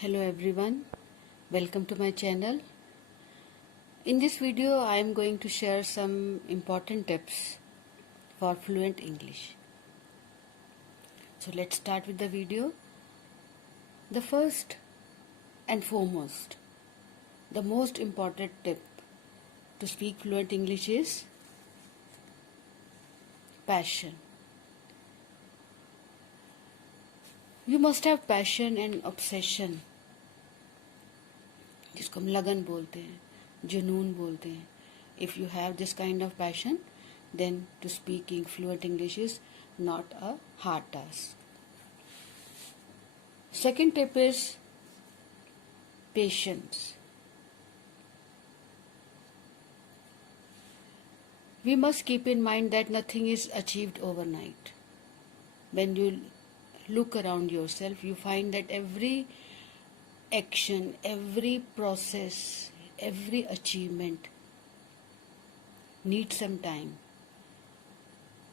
Hello everyone, welcome to my channel. In this video I am going to share some important tips for fluent English. So let's start with the video. The first and foremost, the most important tip to speak fluent English is passion. You must have passion and obsession, जिसको हम लगन बोलते हैं, जुनून बोलते हैं. If you have this kind of passion, then to speaking fluent English is not a hard task. Second tip is patience. We must keep in mind that nothing is achieved overnight. When you look around yourself, you find that every action, every process, every achievement needs some time.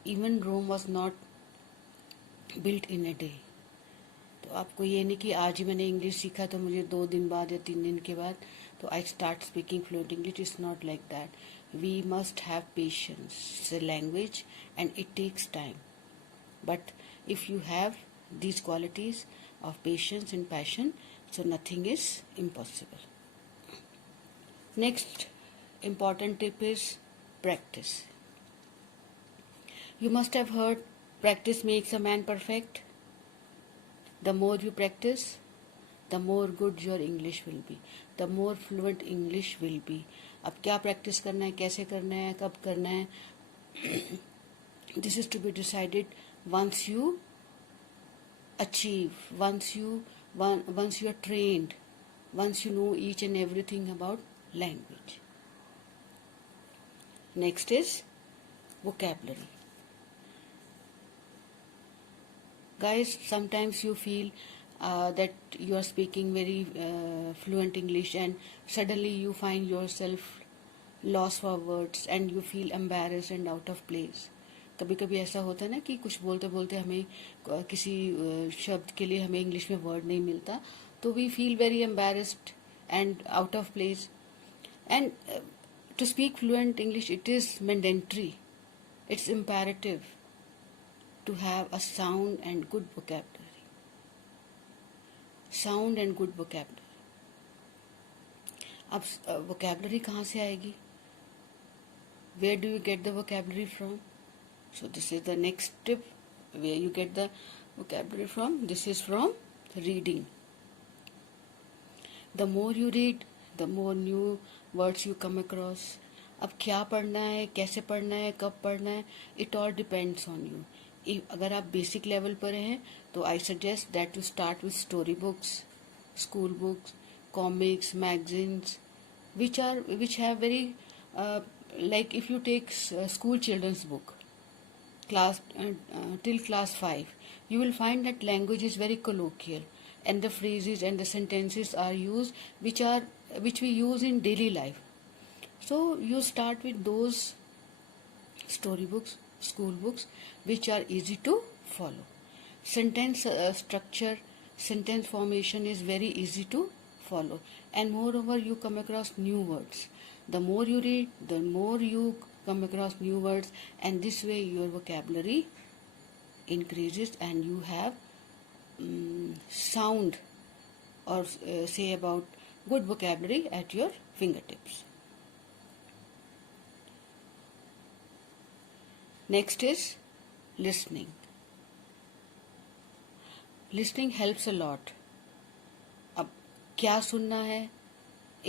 Even Rome was not built in a day. तो आपको ये नहीं कि आज ही मैंने English सीखा तो मुझे 2 दिन बाद या 3 दिन के बाद तो I start speaking fluent English. It's not like that. We must have patience. It's a language and it takes time. But if you have these qualities of patience and passion, so nothing is impossible. Next important tip is practice. You must have heard practice makes a man perfect. The more you practice, the more good your English will be, the more fluent English will be. अब क्या practice करना है, कैसे करना है, कब करना है, this is to be decided once you achieve, once you are trained, once you know each and everything about language. Next is vocabulary. Guys, sometimes you feel that you are speaking very fluent English and suddenly you find yourself lost for words and you feel embarrassed and out of place. कभी कभी ऐसा होता है ना कि कुछ बोलते बोलते हमें किसी शब्द के लिए हमें इंग्लिश में वर्ड नहीं मिलता, तो we feel very embarrassed and out of place. And to speak fluent English, it is mandatory, it's imperative to have a sound and good vocabulary. Sound and good vocabulary. अब vocabulary कहाँ से आएगी? Where do you get the vocabulary from? So this is the next tip, where you get the vocabulary from. This is from reading. The more you read, the more new words you come across. अब क्या पढ़ना है, कैसे पढ़ना है, कब पढ़ना है, it all depends on you. अगर आप बेसिक लेवल पर हैं तो I suggest that to start with story books, school books, comics, magazines which have very like if you take school children's book class till class 5, you will find that language is very colloquial and the phrases and the sentences are used which we use in daily life. So you start with those story books, school books, which are easy to follow. Sentence structure, sentence formation is very easy to follow, and moreover you come across new words. The more you read, the more you come across new words, and this way your vocabulary increases and you have sound or say about good vocabulary at your fingertips. Next is listening. Listening helps a lot. अब क्या सुनना है?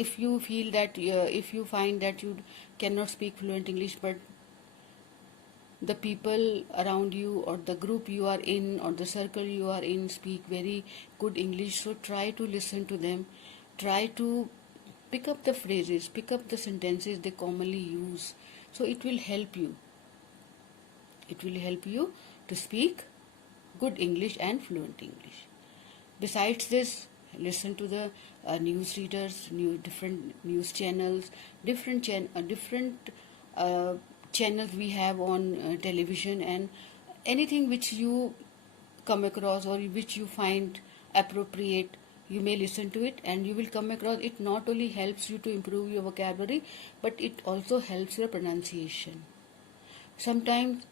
If you feel that if you find that you cannot speak fluent English, but the people around you or the group you are in or the circle you are in speak very good English, so try to listen to them. Try to pick up the phrases, pick up the sentences they commonly use. So it will help you. It will help you to speak good English and fluent English. Besides this, listen to the news readers, different news channels, different channels we have on television, and anything which you come across or which you find appropriate You may listen to it and you will come across it not only helps you to improve your vocabulary, but it also helps your pronunciation. Sometimes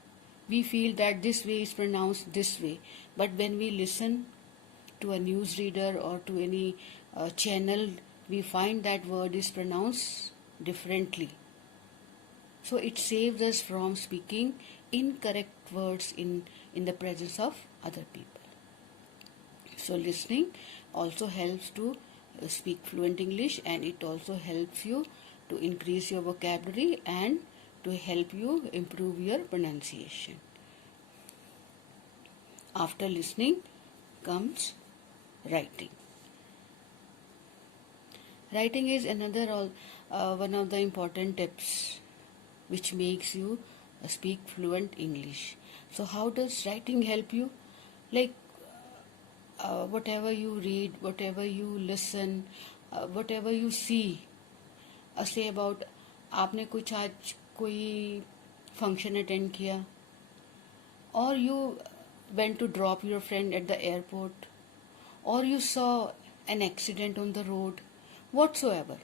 we feel that this way is pronounced this way, but when we listen to a newsreader or to any channel, we find that word is pronounced differently. So it saves us from speaking incorrect words in the presence of other people. So listening also helps to speak fluent English, and it also helps you to increase your vocabulary and to help you improve your pronunciation. After listening comes writing. Writing is another one of the important tips which makes you speak fluent English. So how does writing help you? Like whatever you read, whatever you listen, whatever you see, say about आपने कुछ आज कोई function attend किया, or you went to drop your friend at the airport, or you saw an accident on the road, whatsoever.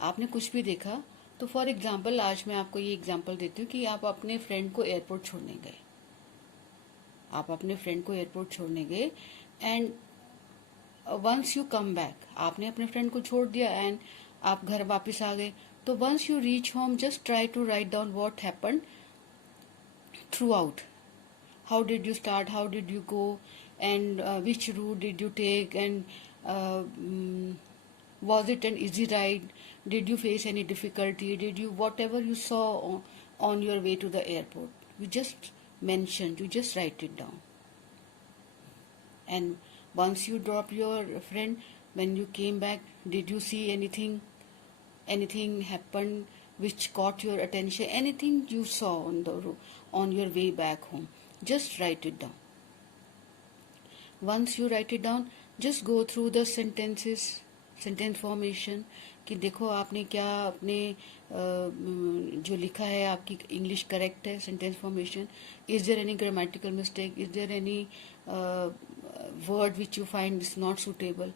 आपने कुछ भी देखा, तो फॉर एग्जाम्पल आज मैं आपको ये एग्जाम्पल देती हूँ कि आप अपने फ्रेंड को एयरपोर्ट छोड़ने गए. आप अपने फ्रेंड को एयरपोर्ट छोड़ने गए and once you come back, आपने अपने फ्रेंड को छोड़ दिया एंड आप घर वापस आ गए. तो once you reach home, just try to write down what happened throughout. How did you start, how did you go, and which route did you take, and was it an easy ride, did you face any difficulty, did you whatever you saw on your way to the airport, you just mentioned, you just write it down. And once you drop your friend, when you came back, did you see anything happened which caught your attention, anything you saw on your way back home, just write it down. Once you write it down, just go through the sentences, sentence formation, कि देखो आपने क्या अपने जो लिखा है आपकी English correct है. Sentence formation, is there any grammatical mistake, is there any word which you find is not suitable.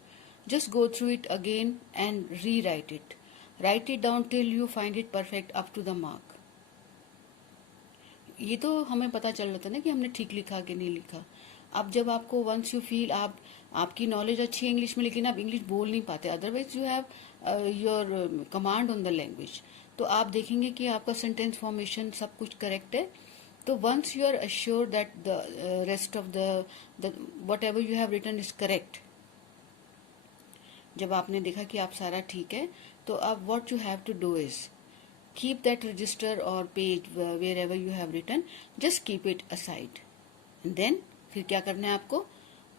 Just go through it again and rewrite it. Write it down till you find it perfect up to the mark. ये तो हमें पता चल रहा था ना कि हमने ठीक लिखा कि नहीं लिखा. अब जब आपको वंस यू फील आपकी नॉलेज अच्छी है इंग्लिश में, लेकिन आप इंग्लिश बोल नहीं पाते, otherwise you have your command on the language, तो आप देखेंगे कि आपका सेंटेंस फॉर्मेशन सब कुछ करेक्ट है. तो once you are assure that the rest of the whatever you have written is correct, जब आपने देखा कि आप सारा ठीक है, तो अब what you have to do is keep that register और page wherever you have written, just keep it aside. And then फिर क्या करना है आपको,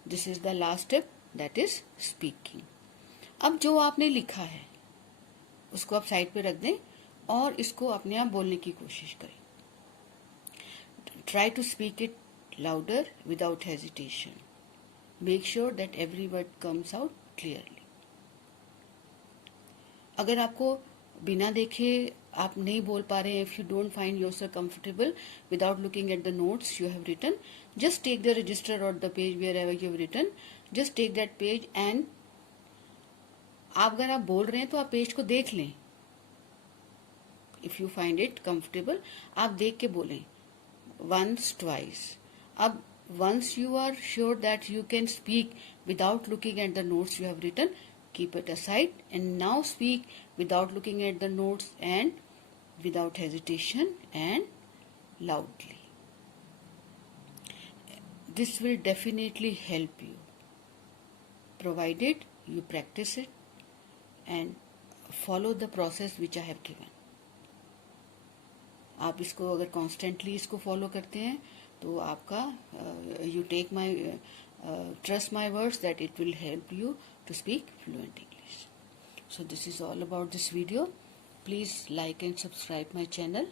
this is the last step, that is speaking. अब जो आपने लिखा है उसको आप साइड पे रख दें और इसको अपने आप बोलने की कोशिश करें. Try to speak it louder without hesitation. Make sure that every word comes out clearly. अगर आपको बिना देखे आप नहीं बोल पा रहे हैं, if you don't find yourself comfortable without looking at the notes you have written, just take the register or the page wherever you have written, just take that page and आप अगर आप बोल रहे हैं तो आप पेज को देख लें. If you find it comfortable आप देख के बोलें once twice. अब once you are sure that you can speak without looking at the notes you have written, keep it aside and now speak without looking at the notes and without hesitation and loudly. This will definitely help you, provided you practice it and follow the process which I have given. आप इसको अगर constantly इसको follow करते हैं तो आपका you take my trust my words that it will help you to speak fluent English. So this is all about this video. Please like and subscribe my channel.